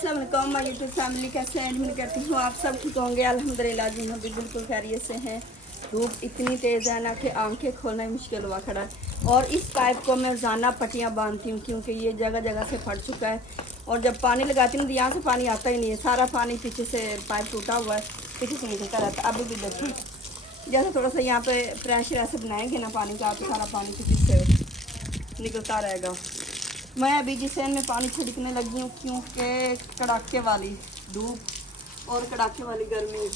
अस्सलाम वालेकुम my YouTube family, कैसे हैं? उम्मीद करती हूँ आप सब ठीक होंगे। अल्हम्दुलिल्लाह जी हम भी बिल्कुल खैरियत से हैं। धूप इतनी तेज़ है ना कि आंखें खोलना ही मुश्किल हुआ खड़ा है। और इस पाइप को मैं रोज़ाना पट्टियाँ बांधती हूँ क्योंकि ये जगह जगह से फट चुका है। और जब पानी लगाती हूँ तो यहाँ से पानी आता ही नहीं है, सारा पानी पीछे से पाइप टूटा हुआ है, पीछे से निकलता रहता है। अभी भी देखो, जैसे थोड़ा सा यहाँ पे प्रेशर ऐसे बनाएंगे ना पानी का, तो सारा पानी पीछे से निकलता रहेगा। मैं अभी जिसे में पानी छिड़कने लगी हूँ क्योंकि कड़ाके वाली धूप और कड़ाके वाली गर्मी।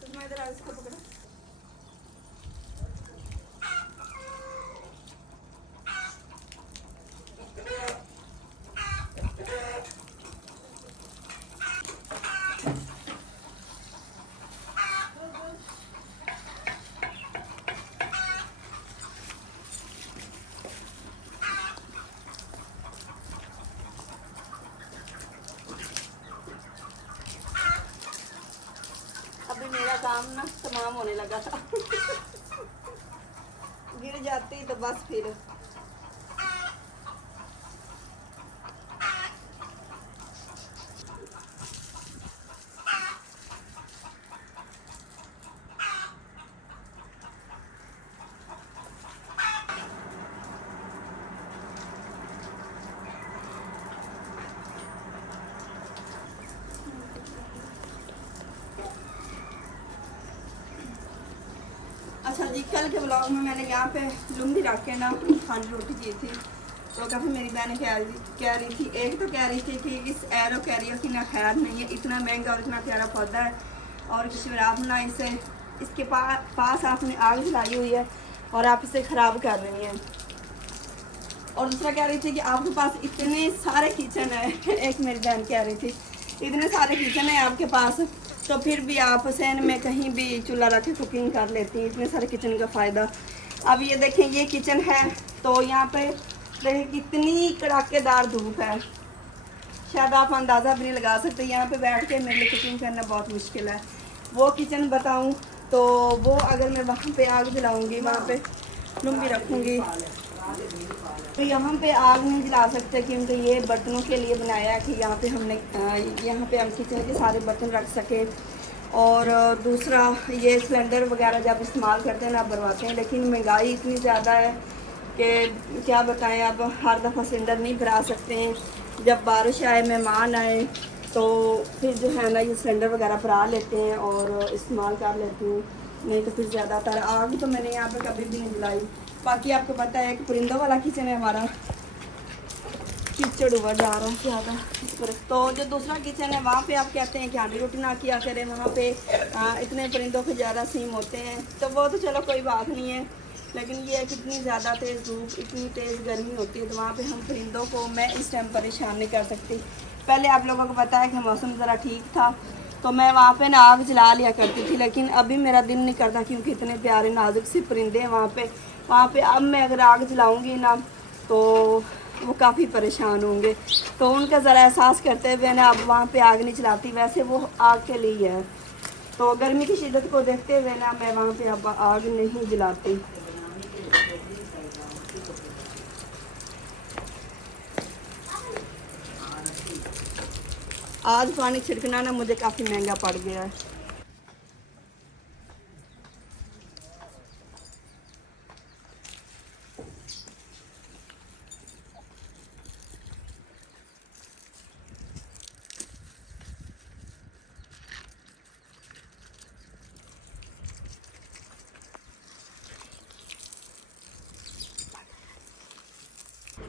तो मैं इधर इसको पकड़ा। अभी मेरा काम ना तमाम होने लगा था। गिर जाती तो बस फिर अच्छा जी, कल के ब्लॉग में मैंने यहाँ पे लुंगी रख के ना खानी रोटी की थी। तो काफ़ी मेरी बहनें कह रही थी, एक तो कह रही थी कि इस एरो कैरियर की ना खैर नहीं है, इतना महंगा और इतना प्यारा पौधा है, और किसी आप ना इसे इसके पास आपने आग जलाई हुई है और आप इसे ख़राब कर रही हैं। और दूसरा कह रही थी कि आपके पास इतने सारे किचन है। एक मेरी बहन कह रही थी इतने सारे किचन है आपके पास, तो फिर भी आप सैन में कहीं भी चूल्हा रख के कुकिंग कर लेती हैं, इतने सारे किचन का फ़ायदा। अब ये देखें, ये किचन है तो यहाँ पे देखिए कितनी कड़ाकेदार धूप है, शायद आप अंदाज़ा भी नहीं लगा सकते। यहाँ पे बैठ के मेरे लिए कुकिंग करना बहुत मुश्किल है। वो किचन बताऊँ तो वो अगर मैं वहाँ पे आग जलाऊँगी, वहाँ पे लुंगी रखूँगी, तो यहाँ पे आग नहीं जला सकते क्योंकि ये बर्तनों के लिए बनाया है कि यहाँ पे हम किचन के सारे बर्तन रख सकें। और दूसरा ये सिलेंडर वगैरह जब इस्तेमाल करते हैं ना भरवाते हैं, लेकिन महंगाई इतनी ज़्यादा है कि क्या बताएं। अब हर दफ़ा सिलेंडर नहीं भरा सकते हैं, जब बारिश आए मेहमान आए तो फिर जो है ना ये सिलेंडर वगैरह भरा लेते हैं और इस्तेमाल कर लेते हैं, नहीं तो फिर ज़्यादातर आग तो मैंने यहाँ पे कभी भी नहीं जलाई। बाकी आपको पता है कि परिंदों वाला किचन है हमारा, कीचड़ हुआ जा रहा है ज़्यादा इस पर। तो जो दूसरा किचन है वहाँ पे आप कहते हैं कि हांडी रोटी ना किया करें, वहाँ पे इतने परिंदों के ज़्यादा सीम होते हैं, तो वो तो चलो कोई बात नहीं है। लेकिन ये कितनी ज़्यादा तेज़ धूप, इतनी तेज़ गर्मी होती है, तो वहाँ पे हम परिंदों को मैं इस टाइम परेशान नहीं कर सकती। पहले आप लोगों को पता है कि मौसम ज़रा ठीक था तो मैं वहाँ पे ना आग जला लिया करती थी, लेकिन अभी मेरा दिल नहीं करता क्योंकि इतने प्यारे नाजुक से परिंदे हैं वहाँ पे अब मैं अगर आग जलाऊँगी ना तो वो काफ़ी परेशान होंगे। तो उनका ज़रा एहसास करते हुए ना अब वहाँ पे आग नहीं जलाती, वैसे वो आग के लिए है। तो गर्मी की शिद्दत को देखते हुए ना मैं वहाँ पे अब आग नहीं जलाती। आज पानी छिड़कना ना मुझे काफ़ी महंगा पड़ गया है।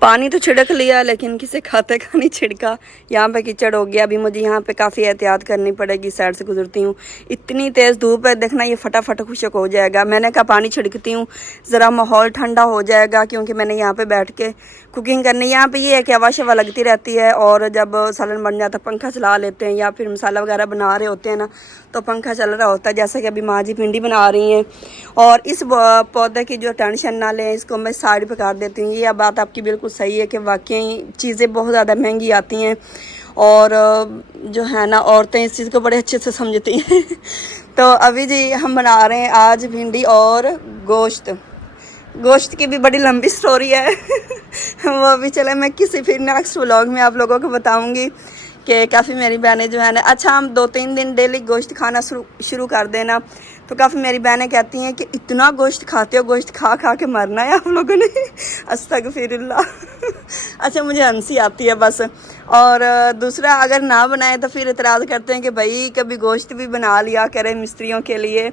पानी तो छिड़क लिया लेकिन किसी खाते का नहीं छिड़का, यहाँ पे कीचड़ हो गया। अभी मुझे यहाँ पे काफ़ी एहतियात करनी पड़ेगी, साइड से गुजरती हूँ, इतनी तेज़ धूप है, देखना ये फटाफट खुशक हो जाएगा। मैंने कहा पानी छिड़कती हूँ, ज़रा माहौल ठंडा हो जाएगा क्योंकि मैंने यहाँ पे बैठ के कुकिंग करनी। यहाँ पे ये है कि हवा शवा लगती रहती है, और जब सालन बन जाता पंखा चला लेते हैं, या फिर मसाला वगैरह बना रहे होते हैं ना तो पंखा चल रहा होता है। जैसे कि अभी माँ जी भिंडी बना रही हैं, और इस पौधे की जो टेंशन ना लें, इसको मैं साइड पे कर देती हूँ। ये बात आपकी बिल्कुल सही है कि वाकई चीज़ें बहुत ज़्यादा महंगी आती हैं, और जो है ना औरतें इस चीज़ को बड़े अच्छे से समझती हैं। तो अभी जी हम बना रहे हैं आज भिंडी और गोश्त। गोश्त की भी बड़ी लंबी स्टोरी है वो भी चले मैं किसी फिर नेक्स्ट व्लॉग में आप लोगों को बताऊंगी कि काफ़ी मेरी बहनें जो है ना, अच्छा हम 2-3 दिन डेली गोश्त खाना शुरू कर देना तो काफ़ी मेरी बहनें कहती हैं कि इतना गोश्त खाते हो, गोश्त खा खा के मरना है आप लोगों ने अस्तगफिरुल्लाह अच्छा मुझे हंसी आती है बस। और दूसरा अगर ना बनाए तो फिर इतराज़ करते हैं कि भाई कभी गोश्त भी बना लिया करें मिस्त्रियों के लिए।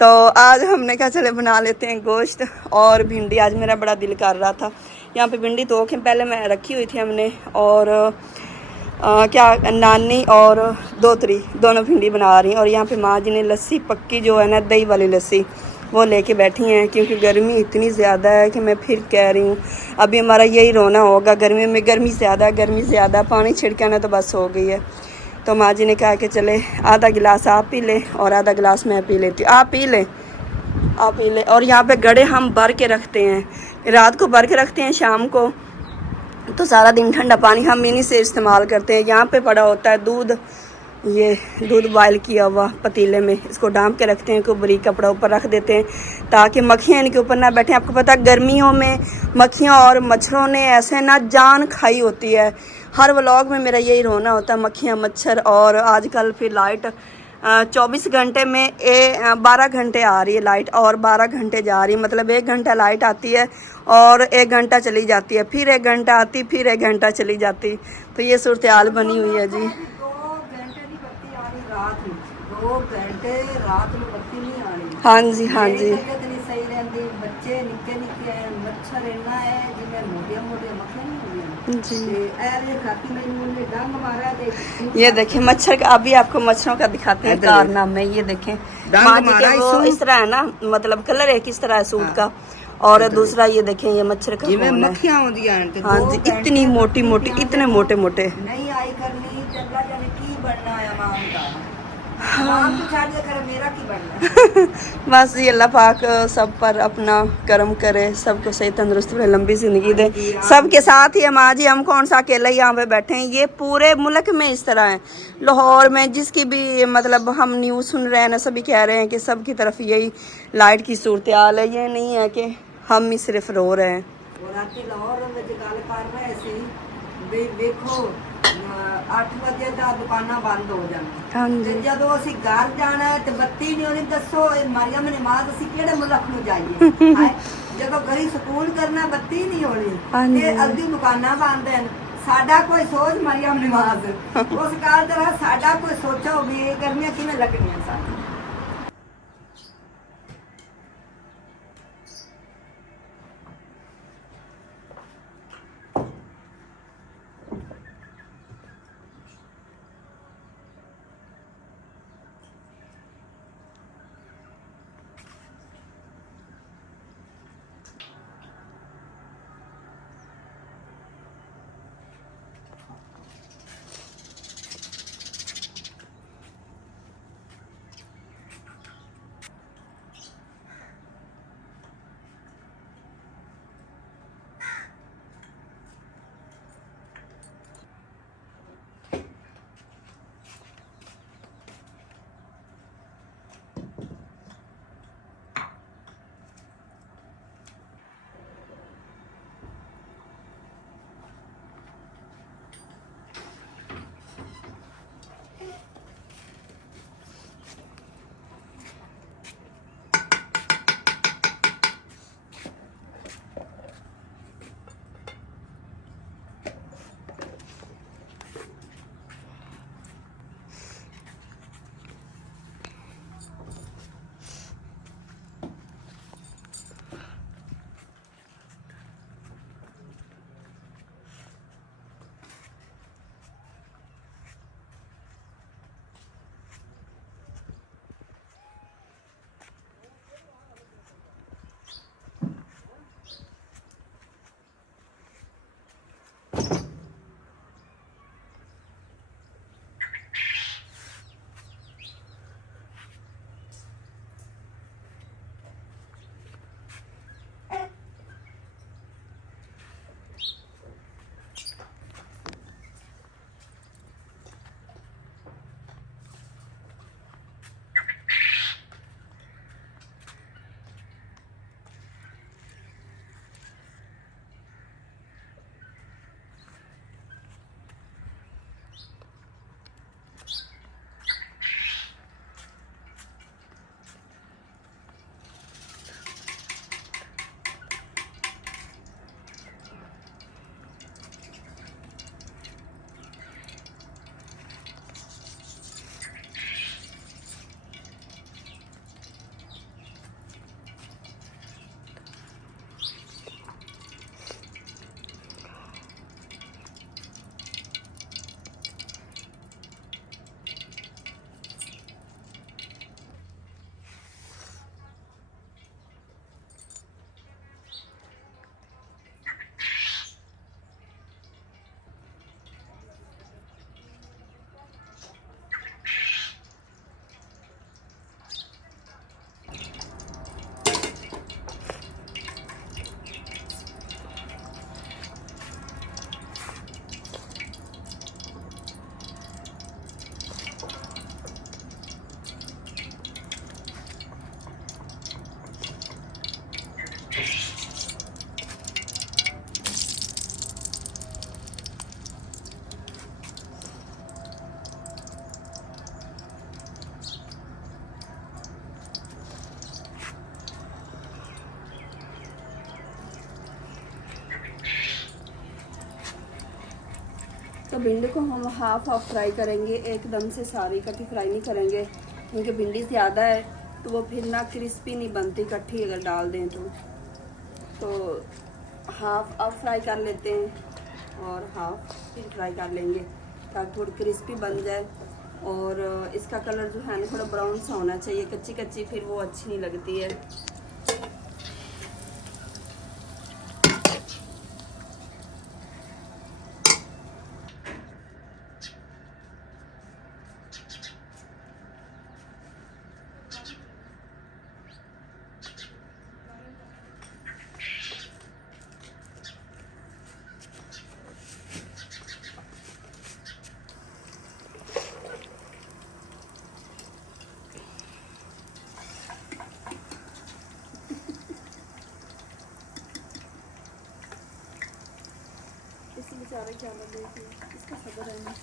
तो आज हमने कहा चले बना लेते हैं गोश्त और भिंडी। आज मेरा बड़ा दिल कर रहा था, यहाँ पे भिंडी धो के पहले मैं रखी हुई थी हमने, और क्या नानी और दोतरी दोनों भिंडी बना रही हैं। और यहाँ पे माँ जी ने लस्सी पक्की जो है ना, दही वाली लस्सी वो लेके बैठी हैं, क्योंकि गर्मी इतनी ज़्यादा है कि मैं फिर कह रही हूँ अभी हमारा यही रोना होगा गर्मी में। गर्मी ज़्यादा पानी छिड़के ना तो बस हो गई है। तो माँ जी ने कहा कि चले आधा गिलास आप पी ले और आधा गिलास मैं पी लेती हूँ, आप पी ले। और यहाँ पे गड़े हम भर के रखते हैं, रात को भर के रखते हैं, शाम को तो सारा दिन ठंडा पानी हम इन्हीं से इस्तेमाल करते हैं। यहाँ पे पड़ा होता है दूध, ये दूध बॉयल किया हुआ पतीले में, इसको डांप के रखते हैं, को बारीक कपड़ा ऊपर रख देते हैं ताकि मक्खियाँ इनके ऊपर ना बैठें। आपको पता है गर्मियों में मक्खियाँ और मच्छरों ने ऐसे ना जान खाई होती है। हर व्लॉग में मेरा यही रोना होता है, मक्खियाँ मच्छर। और आजकल फिर लाइट 24 घंटे में 12 घंटे आ रही है लाइट और 12 घंटे जा रही है, मतलब 1 घंटा लाइट आती है और 1 घंटा चली जाती है, फिर 1 घंटा आती, फिर 1 घंटा चली जाती। तो ये सूरत हाल बनी हुई है जी। 2 घंटे की बत्ती आ रही रात में, 2 घंटे रात में बत्ती नहीं आ रही। हाँ जी हाँ जी, तबीयत नहीं सही रहती, बच्चे निक्के निक्के हैं, मच्छर इन्ना है जिन्हें मोटिया मोटिया मक्खियां नहीं हुई जी। ये देखें मच्छर का, अभी आपको मच्छरों का दिखाते हैं कारनामे। ये देखें माँ जी के वो इस तरह है ना, मतलब कलर एक इस तरह है सूट का, और दूसरा ये देखें ये मच्छर का खून है। मक्खियां होती हैं। हाँ जी, इतनी मोटी मोटी, इतने मोटे मोटे। नहीं आई करनी जल्ला जाने की बनना है माम का, माम तो छाड़ दे कर मेरा की बनना बस ये अल्लाह पाक सब पर अपना करम करे, सबको सही तंदुरुस्त रहे, लंबी जिंदगी दे सबके साथ ही है। माँ जी हम कौन सा अकेला ही यहाँ पे बैठे हैं, ये पूरे मुल्क में इस तरह है। लाहौर में जिसकी भी मतलब हम न्यूज़ सुन रहे हैं ना, सभी कह रहे हैं कि सबकी तरफ यही लाइट की सूरत हाल है। ये नहीं है कि हम ही सिर्फ रो रहे हैं। देखो 8 वजे तक दुकाना बंद हो हाँ जाती, जी। जदों असीं घर जाना है तो बत्ती नहीं होनी। दसो मरियम नमाज असीं किहड़े मुल्क नूं जाइए जदों घरी स्कूल करना बत्ती नहीं होनी ते अद्धी दुकाना बंद हैं। साडा कोई सोच मरियम नमाज उस गल तरह साडा कोई सोचो भी गर्मियां किवें लगणियां सानूं। भिंडी को हम हाफ फ्राई करेंगे, एकदम से सारी इकट्ठी फ्राई नहीं करेंगे क्योंकि भिंडी ज़्यादा है तो वो फिर ना क्रिस्पी नहीं बनती इकट्ठी अगर डाल दें तो हाफ अब फ्राई कर लेते हैं और हाफ फिर फ्राई कर लेंगे ताकि थोड़ी क्रिस्पी बन जाए। और इसका कलर जो है ना थोड़ा ब्राउन सा होना चाहिए, कच्ची कच्ची फिर वो अच्छी नहीं लगती है। इसी बेचारे क्या लग रही थी, इसका खबर है ना।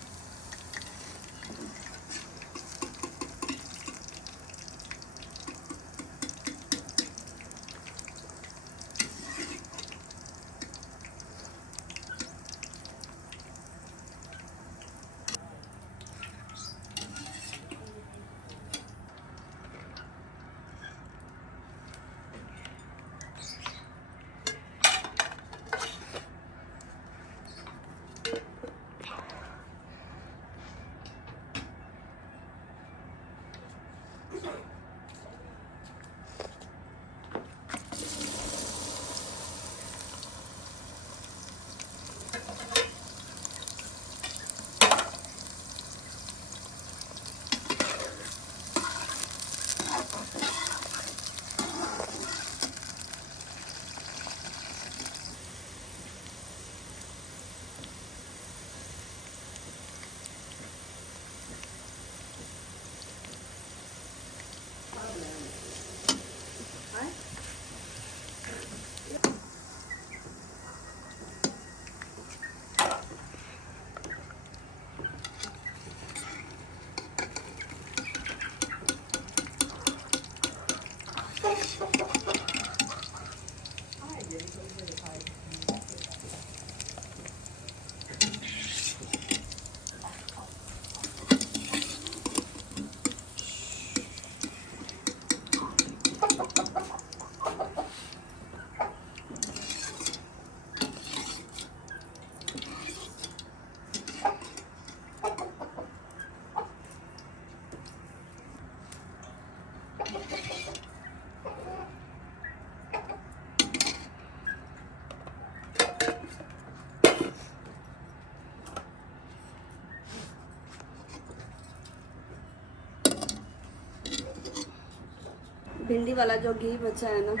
भिंडी वाला जो घी बचा है ना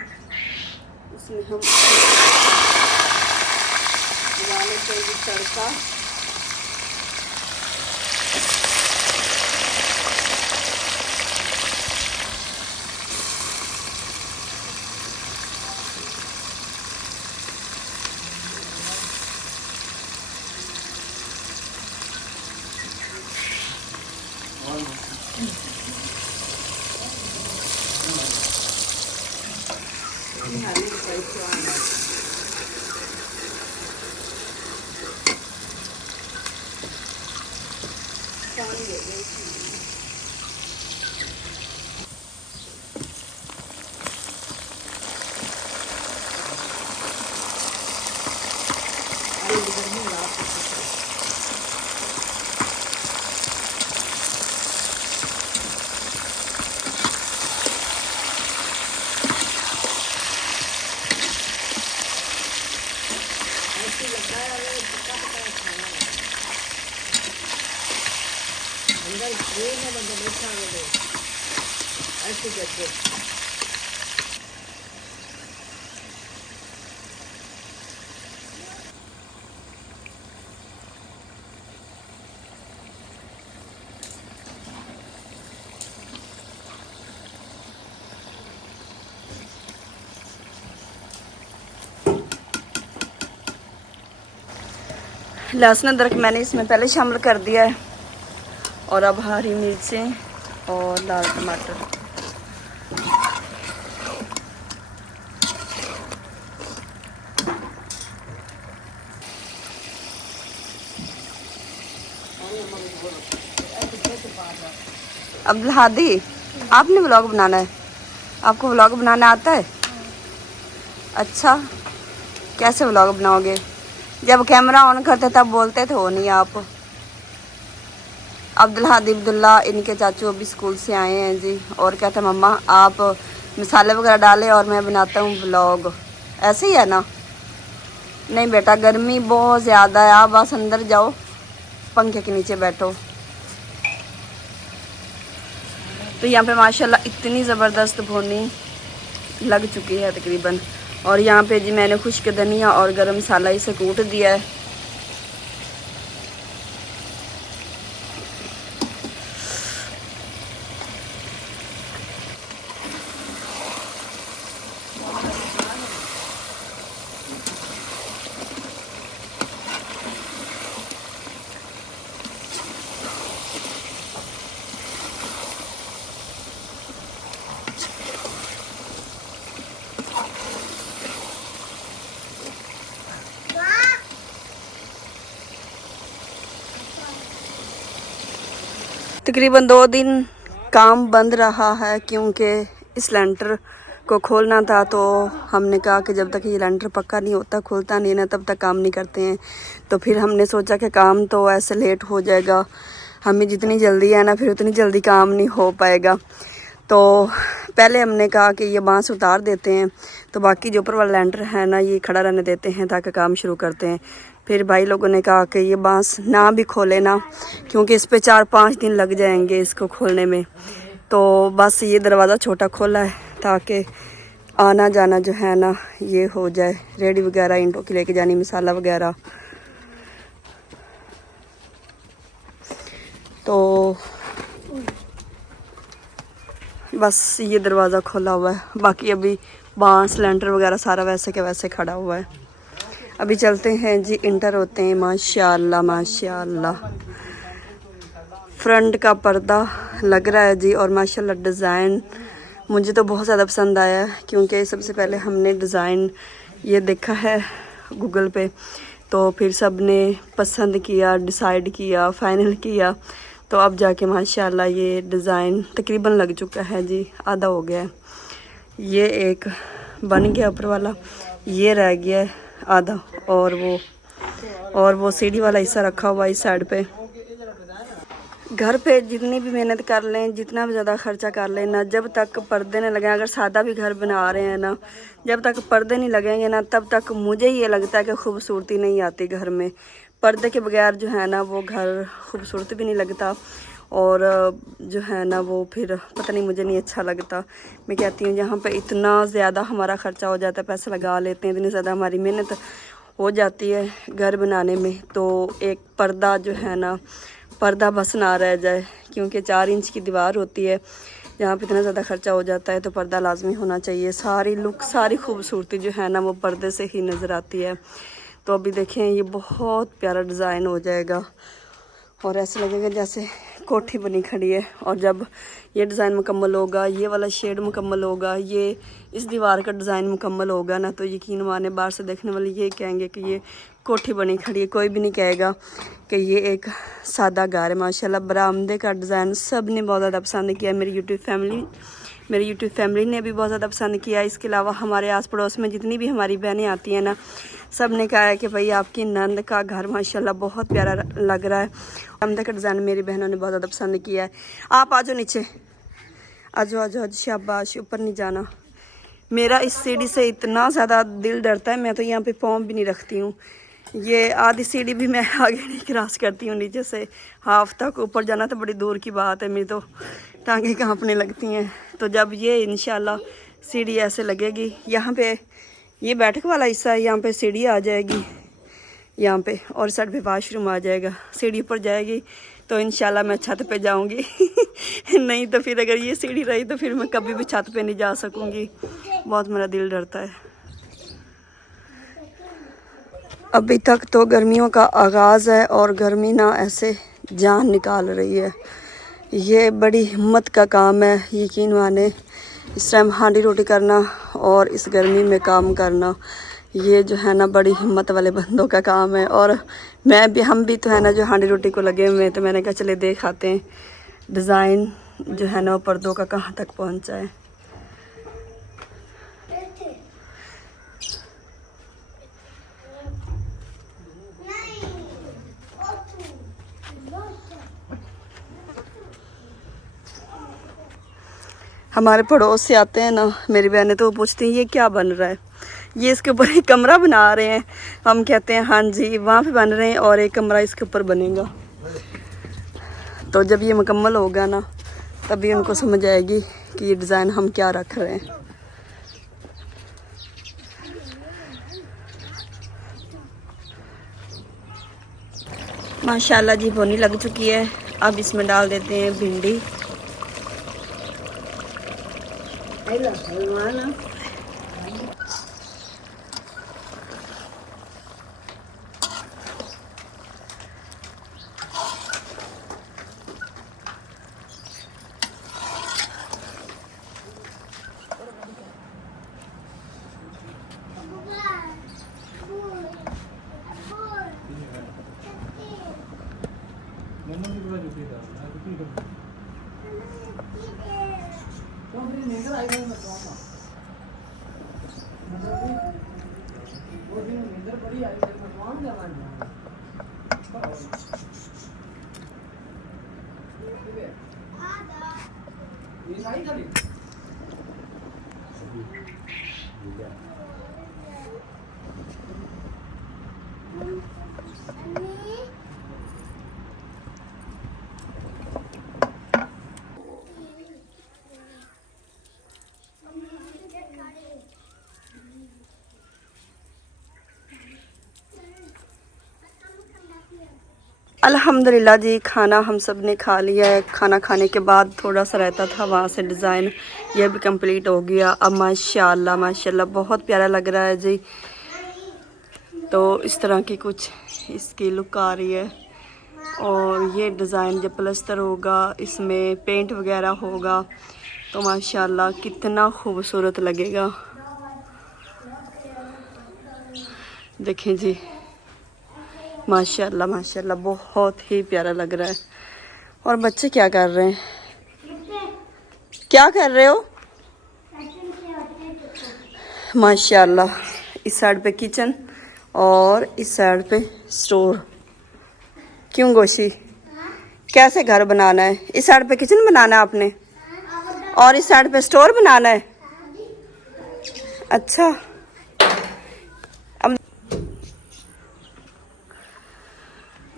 उसमें हम डाल देंगे तड़का। लहसुन अदरक मैंने इसमें पहले शामिल कर दिया है और अब हरी मिर्चें और लाल टमाटर। अब्दुल हादी, आपने व्लॉग बनाना है? आपको व्लॉग बनाना आता है? अच्छा, कैसे व्लॉग बनाओगे? जब कैमरा ऑन करते तब बोलते थे वो नहीं आप। अब्दुल हादी अब्दुल्ला, इनके चाचू अभी स्कूल से आए हैं जी, और कहते हैं मम्मा आप मसाले वगैरह डालें और मैं बनाता हूँ व्लॉग। ऐसे ही है ना? नहीं बेटा, गर्मी बहुत ज़्यादा है, आप बस अंदर जाओ, पंखे के नीचे बैठो। तो यहाँ पे माशाल्लाह इतनी ज़बरदस्त भुनी लग चुकी है तकरीबन। और यहाँ पे जी मैंने खुश्क धनिया और गरम मसाला इसे कूट दिया है। तकरीबन 2 दिन काम बंद रहा है क्योंकि इस लेंटर को खोलना था। तो हमने कहा कि जब तक ये लेंटर पक्का नहीं होता, खुलता नहीं ना, तब तक काम नहीं करते हैं। तो फिर हमने सोचा कि काम तो ऐसे लेट हो जाएगा, हमें जितनी जल्दी है ना फिर उतनी जल्दी काम नहीं हो पाएगा। तो पहले हमने कहा कि ये बांस उतार देते हैं, तो बाकी जो ऊपर वाला लेंटर है ना ये खड़ा रहने देते हैं ताकि काम शुरू करते हैं। फिर भाई लोगों ने कहा कि ये बांस ना भी खोले ना, क्योंकि इस पे 4-5 दिन लग जाएंगे इसको खोलने में। तो बस ये दरवाज़ा छोटा खोला है ताकि आना जाना जो है ना ये हो जाए, रेडी वगैरह ईंटों की लेके जानी, मसाला वगैरह। तो बस ये दरवाज़ा खोला हुआ है, बाकी अभी बांस लेंटर वगैरह सारा वैसे के वैसे खड़ा हुआ है। अभी चलते हैं जी, इंटर होते हैं। माशाल्लाह माशाल्लाह फ्रंट का पर्दा लग रहा है जी, और माशाल्लाह डिज़ाइन मुझे तो बहुत ज़्यादा पसंद आया है, क्योंकि सबसे पहले हमने डिज़ाइन ये देखा है गूगल पे, तो फिर सब ने पसंद किया, डिसाइड किया, फाइनल किया, तो अब जाके माशाल्लाह ये डिज़ाइन तकरीबन लग चुका है जी, आधा हो गया है। ये एक बन गया ऊपर वाला, ये रह गया है आधा, और वो सीढ़ी वाला हिस्सा रखा हुआ इस साइड पे। घर पे जितनी भी मेहनत कर लें, जितना भी ज़्यादा खर्चा कर लें ना, जब तक पर्दे नहीं लगे, अगर सादा भी घर बना रहे हैं ना, जब तक पर्दे नहीं लगेंगे ना तब तक मुझे ये लगता है कि खूबसूरती नहीं आती घर में। पर्दे के बगैर जो है ना वो घर खूबसूरत भी नहीं लगता, और जो है ना वो फिर पता नहीं, मुझे नहीं अच्छा लगता। मैं कहती हूँ यहाँ पे इतना ज़्यादा हमारा ख़र्चा हो जाता है, पैसा लगा लेते हैं, इतनी ज़्यादा हमारी मेहनत हो जाती है घर बनाने में, तो एक पर्दा जो है ना, पर्दा बस ना रह जाए, क्योंकि 4 इंच की दीवार होती है, जहाँ पे इतना ज़्यादा ख़र्चा हो जाता है तो पर्दा लाजमी होना चाहिए। सारी लुक, सारी खूबसूरती जो है ना वो पर्दे से ही नज़र आती है। तो अभी देखें ये बहुत प्यारा डिज़ाइन हो जाएगा, और ऐसा लगेगा जैसे कोठी बनी खड़ी है। और जब ये डिज़ाइन मुकम्मल होगा, ये वाला शेड मुकम्मल होगा, ये इस दीवार का डिज़ाइन मुकम्मल होगा ना, तो यकीन माने बाहर से देखने वाले ये कहेंगे कि ये कोठी बनी खड़ी है। कोई भी नहीं कहेगा कि ये एक सादा घर है। माशाल्लाह बरामदे का डिज़ाइन सब ने बहुत ज़्यादा पसंद किया। मेरी यूट्यूब फैमिली ने भी बहुत ज़्यादा पसंद किया। इसके अलावा हमारे आस पड़ोस में जितनी भी हमारी बहनें आती हैं ना, सब ने कहा है कि भाई आपकी नंद का घर माशाल्लाह बहुत प्यारा लग रहा है। बरामदे का डिज़ाइन मेरी बहनों ने बहुत ज़्यादा पसंद किया है। आप आ जाओ नीचे, आ जाओ शाबाश, ऊपर नहीं जाना। मेरा इस सीढ़ी से इतना ज़्यादा दिल डरता है, मैं तो यहाँ पे पाँव भी नहीं रखती हूँ। ये आधी सीढ़ी भी मैं आगे नहीं क्रॉस करती हूँ, नीचे से हाफ तक। ऊपर जाना तो बड़ी दूर की बात है, मेरी तो टांगें कांपने लगती हैं। तो जब ये इंशाल्लाह सीढ़ी ऐसे लगेगी, यहाँ पे ये बैठक वाला हिस्सा है, यहाँ पे सीढ़ी आ जाएगी यहाँ पे, और साइड पे वाशरूम आ जाएगा। सीढ़ी पर जाएगी तो इंशाल्लाह मैं छत पे जाऊंगी नहीं तो फिर अगर ये सीढ़ी रही तो फिर मैं कभी भी छत पे नहीं जा सकूंगी। बहुत मेरा दिल डरता है। अभी तक तो गर्मियों का आगाज़ है और गर्मी ना ऐसे जान निकाल रही है। ये बड़ी हिम्मत का काम है, यकीन माने। इस टाइम हांडी रोटी करना और इस गर्मी में काम करना, ये जो है ना बड़ी हिम्मत वाले बंदों का काम है। और हम भी तो है ना जो हांडी रोटी को लगे हुए हैं, तो मैंने कहा चले देख आते हैं डिज़ाइन जो है ना वो पर्दों का कहाँ तक पहुँचा है। हमारे पड़ोस से आते हैं ना मेरी बहनें, तो वो पूछती हैं ये क्या बन रहा है, ये इसके ऊपर एक कमरा बना रहे हैं। हम कहते हैं हाँ जी वहाँ पे बन रहे हैं और एक कमरा इसके ऊपर बनेगा। तो जब ये मुकम्मल होगा ना तभी उनको समझ आएगी कि ये डिज़ाइन हम क्या रख रहे हैं। माशाल्लाह जी बोनी लग चुकी है। अब इसमें डाल देते हैं भिंडी। अल्हम्दुलिल्लाह जी खाना हम सब ने खा लिया है। खाना खाने के बाद थोड़ा सा रहता था वहाँ से डिज़ाइन, ये भी कंप्लीट हो गया। अब माशाल्लाह माशाल्लाह बहुत प्यारा लग रहा है जी। तो इस तरह की कुछ इसकी लुक आ रही है। और ये डिज़ाइन जब प्लस्तर होगा, इसमें पेंट वगैरह होगा तो माशाल्लाह कितना खूबसूरत लगेगा। देखें जी माशाल्लाह माशाल्लाह बहुत ही प्यारा लग रहा है। और बच्चे क्या कर रहे हैं, क्या कर रहे हो? माशाल्लाह इस साइड पे किचन और इस साइड पे स्टोर। क्यों गोशी, कैसे घर बनाना है? इस साइड पे किचन बनाना है आपने और इस साइड पे स्टोर बनाना है। अच्छा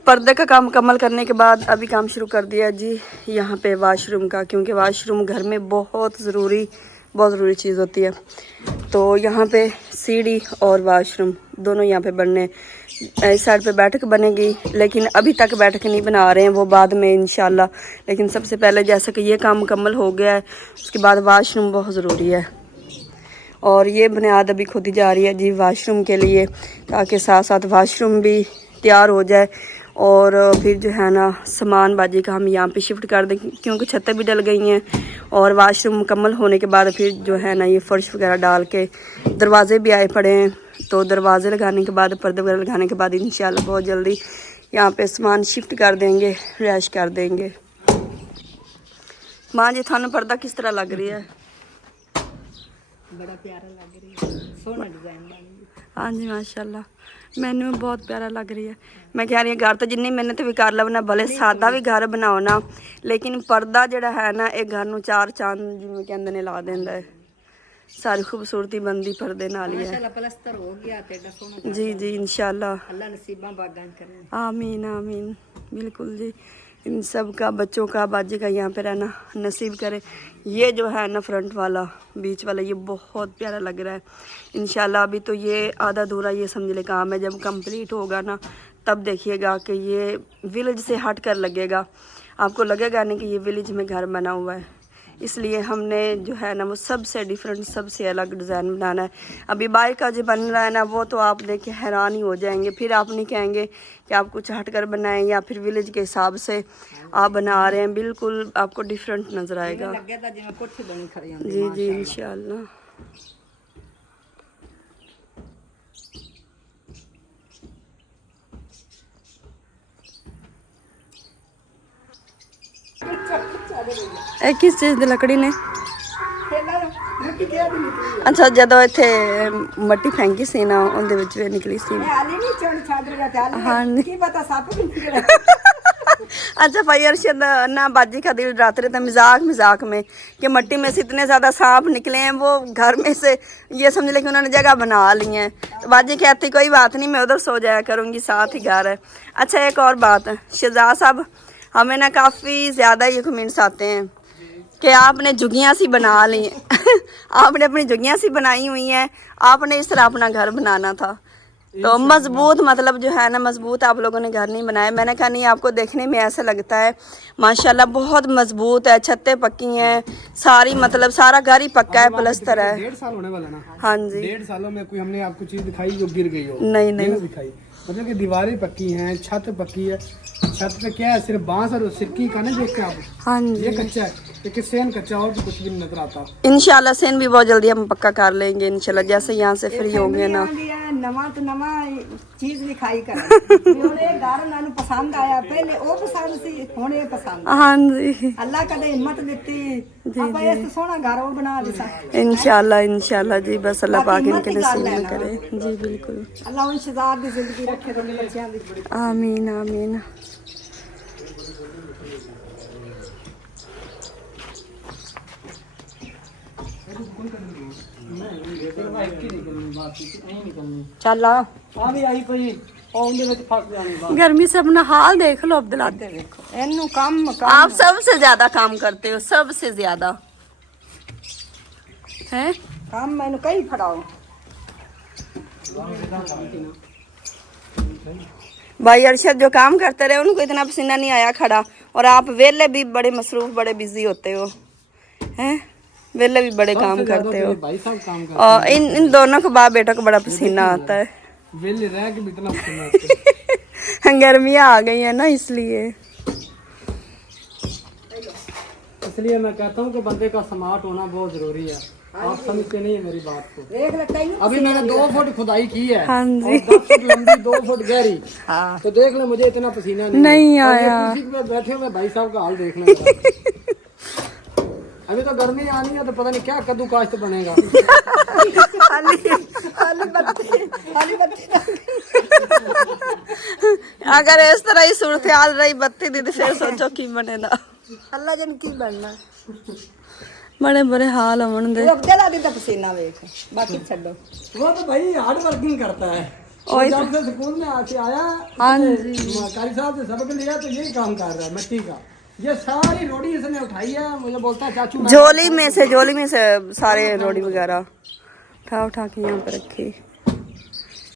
पर्दे का काम मुकम्मल करने के बाद अभी काम शुरू कर दिया जी यहाँ पे वाशरूम का, क्योंकि वाशरूम घर में बहुत ज़रूरी चीज़ होती है। तो यहाँ पे सीढ़ी और वाशरूम दोनों यहाँ पे बनने, इस साइड पे बैठक बनेगी लेकिन अभी तक बैठक नहीं बना रहे हैं, वो बाद में इंशाल्लाह। लेकिन सबसे पहले जैसा कि ये काम मुकम्मल हो गया है उसके बाद वाशरूम बहुत ज़रूरी है। और ये बुनियाद अभी खोदी जा रही है जी वाशरूम के लिए, ताकि साथ साथ वाशरूम भी तैयार हो जाए और फिर जो है ना सामान बाजी का हम यहाँ पे शिफ्ट कर दें, क्योंकि छतें भी डल गई हैं। और वाशरूम मुकम्मल होने के बाद फिर जो है ना ये फर्श वगैरह डाल के दरवाजे भी आए पड़े हैं, तो दरवाजे लगाने के बाद पर्दे वगैरह लगाने के बाद इंशाल्लाह बहुत जल्दी यहाँ पे सामान शिफ्ट कर देंगे, रैश कर देंगे। माँ जी थानू पर्दा किस तरह लग रही है? बड़ा प्यारा लग रही है, सोहना डिजाइन बन गया। हाँ जी माशाल्लाह मैनू बहुत प्यारा लग रही है। मैं कह रही हूँ घर तो जिन्नी मेहनत भी कर लवना, भले सादा भी घर बनाओ ना, लेकिन पर्दा जिहड़ा है ना ये घर नूं चार चांद जिवें कहंदे ने ला देंदा है। सारी खूबसूरती बनदी पर्दे नाल ही है। माशाल्लाह प्लस्तर हो गया ते एडा सोहना जी जी इंशाल्लाह अल्लाह नसीबां बागां करे। आमीन आमीन बिल्कुल जी। इन सब का बच्चों का बाजी का यहाँ पे रहना नसीब करे। ये जो है ना फ्रंट वाला बीच वाला ये बहुत प्यारा लग रहा है। इंशाल्लाह अभी तो ये आधा अधूरा ये समझ ले काम है, जब कंप्लीट होगा ना तब देखिएगा कि ये विलेज से हट कर लगेगा, आपको लगेगा नहीं कि ये विलेज में घर बना हुआ है। इसलिए हमने जो है ना वो सबसे डिफरेंट सबसे अलग डिज़ाइन बनाना है। अभी बाइक का जो बन रहा है ना वो तो आप देख के हैरान ही हो जाएंगे, फिर आप नहीं कहेंगे कि आप कुछ हटकर बनाएं या फिर विलेज के हिसाब से आप बना रहे हैं, बिल्कुल आपको डिफरेंट नज़र आएगा। जी जी इंशाल्लाह। ਇਹ ਕਿਸ ਚੀਜ਼ ਦੀ ਲੱਕੜੀ ਨੇ? ਪਹਿਲਾਂ ਮਿੱਟੀ ਕਿਹਾ ਵੀ ਨਿਕਲੀ ਅੱਛਾ, ਜਦੋਂ ਇੱਥੇ ਮਿੱਟੀ ਫੈਂਕੀ ਸੀ ਨਾ, ਉਹਦੇ ਵਿੱਚ ਵੀ ਨਿਕਲੀ ਸੀ। ਮੈਂ ਹਾਲੇ ਨਹੀਂ ਚੋਣ ਛੱਡ ਰਿਹਾ ਚੱਲ ਹਾਂਜੀ। ਕੀ ਪਤਾ ਸੱਪ भी निकला अच्छा भाई अरशद ना बाजी का दिल डराते रहते मजाक मजाक में कि मिट्टी में से इतने ज़्यादा सांप निकले हैं, वो घर में से ये समझ ले कि उन्होंने जगह बना ली है। तो बाजी कहती कोई बात नहीं, मैं उधर सो जाया करूँगी, साथ ही घर है। अच्छा एक और बात है शहजाद साहब, हमें ना काफ़ी ज़्यादा ये कमेंट्स आते हैं कि आपने झुग्गियाँ सी बना ली आपने अपनी झुग्गियाँ सी बनाई हुई हैं, आपने इस तरह अपना घर बनाना था। तो मजबूत मतलब जो है ना, मजबूत आप लोगों ने घर नहीं बनाया। मैंने कहा नहीं, आपको देखने में ऐसा लगता है माशाल्लाह बहुत मजबूत है, छतें पक्की हैं सारी, मतलब सारा घर ही पक्का है, प्लस्तर है। 1.5 साल होने वाला ना। हाँ जी। 1.5 सालों में कोई हमने आपको चीज दिखाई जो गिर गई हो? नहीं नहीं दिखाई, मतलब कि दीवारें पक्की हैं, छत पक्की है। छत पे क्या है, सिर्फ बांस और सिरकी का नहीं देखते आप, हाँ ये जी। कच्चा है, लेकिन सेन कच्चा और तो कुछ भी नहीं नजर आता। इंशाल्लाह सेन भी बहुत जल्दी हम पक्का कर लेंगे इंशाल्लाह, जैसे यहाँ से फ्री होंगे ना। नवा तो नवा चीज दिखाई कर हुणे घर नानू पसंद आया, पहले वो पसंद सी हुणे पसंद। हाँ जी अल्लाह कदे हिम्मत दिती ਆਪਾਂ ਇਸ ਸੋਹਣਾ ਘਰ ਉਹ ਬਣਾ ਦਿਸਾ इंशाल्लाह इंशाल्लाह जी, बस अल्लाह पाक इनके नसीब में करे जी। बिल्कुल ਅੱਲਾਹ ਉਹ ਸ਼हजाद ਦੀ ਜ਼ਿੰਦਗੀ ਰੱਖੇ ਤੇ ਬੱਚਿਆਂ ਦੀ। आमीन आमीन। ਚੱਲ ਆ ਆ ਵੀ ਆਈ ਪਈ ਉਹਦੇ ਵਿੱਚ ਫਸ ਜਾਣੀ ਬਾਤ। गर्मी से अपना हाल देख लो अब्दुल्ला। ਦੇਖੋ ਇਹਨੂੰ ਕੰਮ आप सबसे ज्यादा काम करते हो, सबसे ज्यादा हैं। ਕੰਮ ਮੈਨੂੰ ਕਈ ਫੜਾਓ। भाई अरशद जो काम करते रहे उनको इतना पसीना नहीं आया खड़ा, और आप वेले भी बड़े मसरूफ बड़े बिजी होते हो हैं, वेले भी बड़े काम करते हो। भाई साहब काम कर और इन दोनों को बाप बेटा को बड़ा पसीना आता है। वेले रह के भी इतना पसीना आता है। गर्मियाँ आ गई है ना इसलिए। इसलिए मैं कहता हूँ कि बंदे का स्मार्ट होना बहुत जरूरी है। आप समझते नहीं है मेरी बात को। ਦੇਖ ਲੈ ਤੈਨੂੰ अभी मैंने 2 फुट खुदाई की है हाँ और जी 10 फुट लंबी 2 फुट गहरी, हाँ तो देख ले मुझे इतना पसीना नहीं और ये आया। कुर्सी पे बैठे हुए भाई साहब का हाल देखना जरा। अभी तो गर्मी आनी है तो पता नहीं क्या कद्दू काश्त बनेगा। ਖਾਲੀ ਬੱਤੀ अगर इस तरह ही सूरत हाल रही बत्ती दी तो फिर सोचो की बनेगा। ਅੱਲਾ ਜਨ ਕੀ ਬਣਨਾ। बड़े बुरे हाल होने दे। ਉਹ ਅਬਦੁੱਲਾ ਦੀ ਤਾਂ ਪਸੀਨਾ ਵੇਖ, ਬਾਕੀ ਛੱਡੋ। वो तो भाई हार्ड वर्किंग करता है। और और जब से स्कूल में आके आया, हाँ जी कारी साहब से सबक लिया तो यही काम कर रहा है मिट्टी का। ये सारी रोटी इसने उठाई है, मुझे बोलता है चाचू झोली में से सारे रोटी वगैरह उठा उठा के यहाँ पे रखी।